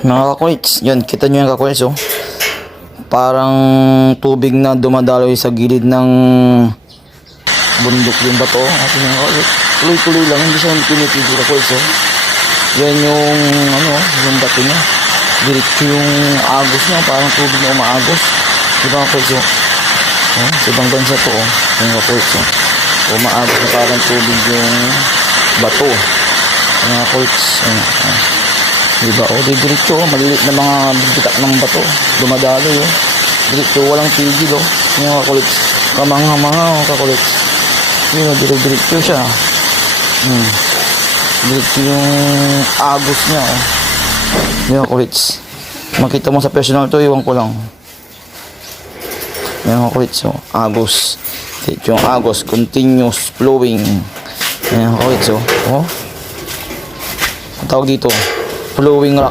Mga kakulits, yan, kita nyo yung kakulits, oh. Parang tubig na dumadaloy sa gilid ng bundok yung bato. At yung kakulits, tuloy-tuloy lang, hindi siya tinitigil kakulits, oh. Yan yung, yung bato niya. Diretso yung agos niya, parang tubig na umaagos. Diba kakulits, oh. Sa ibang bansa to, oh. Yung kakulits, oh. Umaagos na parang tubig yung bato. Yung kakulits, diba? O, diretso, maliliit na mga bibitak ng bato. Dumadaloy, oh. Diretso, walang tigil, oh. Yung kakulits. Kamangha-mangha, oh, kakulits. Yun, oh, diretso siya. Diretso yung agos niya, oh. Yung kakulits. Makita mo sa personal to, iwan ko lang. Yung kakulits, oh. Agos. Diretso yung agos. Continuous flowing. Yung kakulits, oh. Oh. Ang tawag dito, flowing rock.